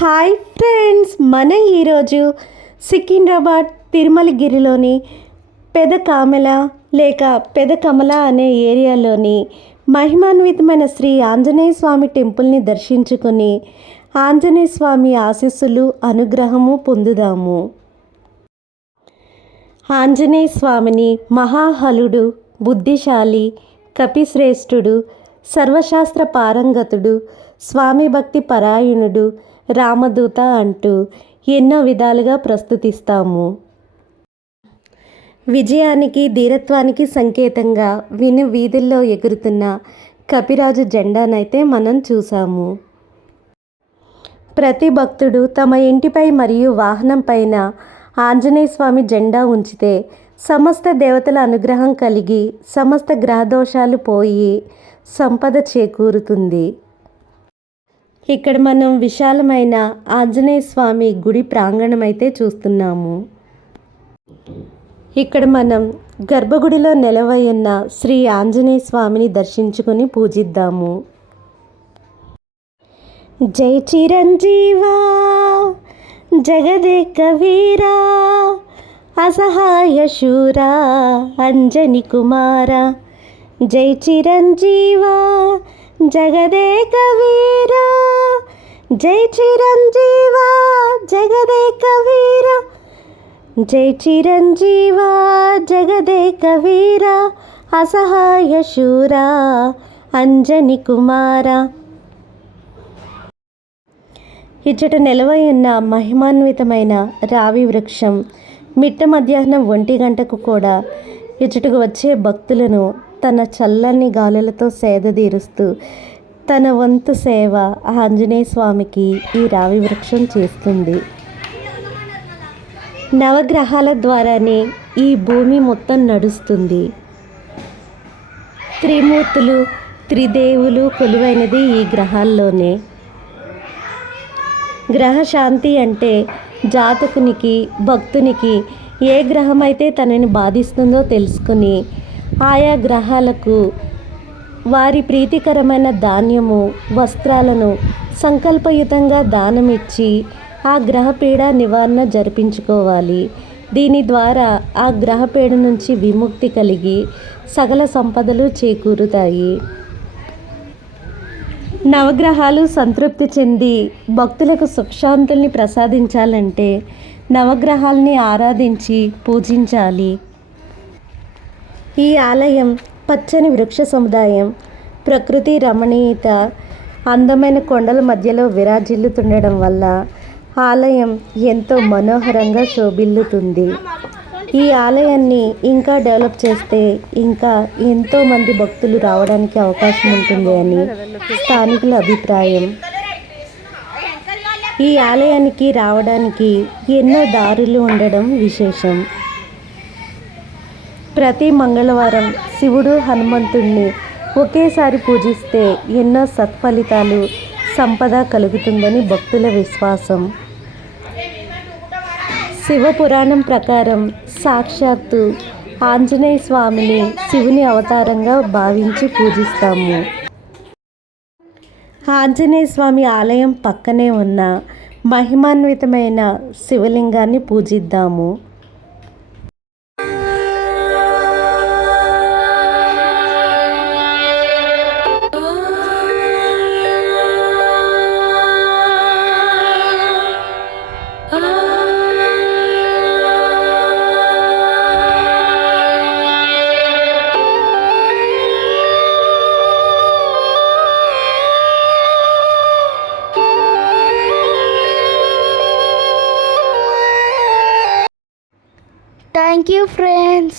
Hi friends, మన ఈరోజు సికింద్రాబాద్ తిరుమలగిరిలోని పెదకామెల లేక పెదకమల అనే ఏరియాలోని మహిమాన్వితమైన శ్రీ ఆంజనేయ స్వామి టెంపుల్ని దర్శించుకొని ఆంజనేయ స్వామి ఆశీస్సులు అనుగ్రహము పొందుదాము. ఆంజనేయ స్వామిని మహాహలుడు, బుద్ధిశాలి, కపిశ్రేష్ఠుడు, సర్వశాస్త్ర పారంగతుడు, స్వామి భక్తి పరాయణుడు, రామదూత అంటూ ఎన్నో విధాలుగా ప్రస్తుతిస్తాము. విజయానికి, ధీరత్వానికి సంకేతంగా విను వీధుల్లో ఎగురుతున్న కపిరాజు జెండానైతే మనం చూసాము. ప్రతి భక్తుడు తమ ఇంటిపై మరియు వాహనం పైన ఆంజనేయ స్వామి జెండా ఉంచితే సమస్త దేవతల అనుగ్రహం కలిగి సమస్త గ్రహదోషాలు పోయి సంపద చేకూరుతుంది. ఇక్కడ మనం విశాలమైన ఆంజనేయ స్వామి గుడి ప్రాంగణం అయితే చూస్తున్నాము. ఇక్కడ మనం గర్భగుడిలో నెలవై ఉన్న శ్రీ ఆంజనేయ స్వామిని దర్శించుకొని పూజిద్దాము. జై చిరంజీవా జగదేక వీరా అసహాయ శూరా అంజని కుమార. జై చిరంజీవా జగదేక వీరా, జై చిరంజీవా జగదేక వీరా, జై చిరంజీవా జగదేక వీరా అసహాయ శూరా అంజని కుమార. ఇచ్చట నెలవై ఉన్న మహిమాన్వితమైన రావి వృక్షం మిట్ట మధ్యాహ్నం 1 గంటకు కూడా ఇచ్చటకు వచ్చే భక్తులను తన చల్లని గాలులతో సేదతీరుస్తూ తన వంతు సేవ ఆంజనేయ స్వామికి ఈ రావి వృక్షం చేస్తుంది. నవగ్రహాల ద్వారానే ఈ భూమి మొత్తం నడుస్తుంది. త్రిమూర్తులు, త్రిదేవులు కొలువైనది ఈ గ్రహాల్లోనే. గ్రహశాంతి అంటే జాతకునికి, భక్తునికి ఏ గ్రహం అయితే తనని బాధిస్తుందో తెలుసుకుని ఆయా గ్రహాలకు వారి ప్రీతికరమైన ధాన్యము, వస్త్రాలను సంకల్పయుతంగా దానమిచ్చి ఆ గ్రహపీడ నివారణ జరిపించుకోవాలి. దీని ద్వారా ఆ గ్రహపీడ నుంచి విముక్తి కలిగి సకల సంపదలు చేకూరుతాయి. నవగ్రహాలు సంతృప్తి చెంది భక్తులకు సుఖశాంతుల్ని ప్రసాదించాలంటే నవగ్రహాల్ని ఆరాధించి పూజించాలి. ఈ ఆలయం పచ్చని వృక్ష సముదాయం, ప్రకృతి రమణీయత, అందమైన కొండల మధ్యలో విరాజిల్లుతుండడం వల్ల ఆలయం ఎంతో మనోహరంగా శోభిల్లుతుంది. ఈ ఆలయాన్ని ఇంకా డెవలప్ చేస్తే ఇంకా ఎంతోమంది భక్తులు రావడానికి అవకాశం ఉంటుంది అని స్థానికుల అభిప్రాయం. ఈ ఆలయానికి రావడానికి ఎన్నో దారులు ఉండడం విశేషం. ప్రతి మంగళవారం శివుడు, హనుమంతుణ్ణి ఒకేసారి పూజిస్తే ఎన్నో సత్ఫలితాలు, సంపద కలుగుతుందని భక్తుల విశ్వాసం. శివపురాణం ప్రకారం సాక్షాత్తు ఆంజనేయ స్వామిని శివుని అవతారంగా భావించి పూజిస్తాము. ఆంజనేయ స్వామి ఆలయం పక్కనే ఉన్న మహిమాన్వితమైన శివలింగాన్ని పూజిద్దాము. Thank you, friends.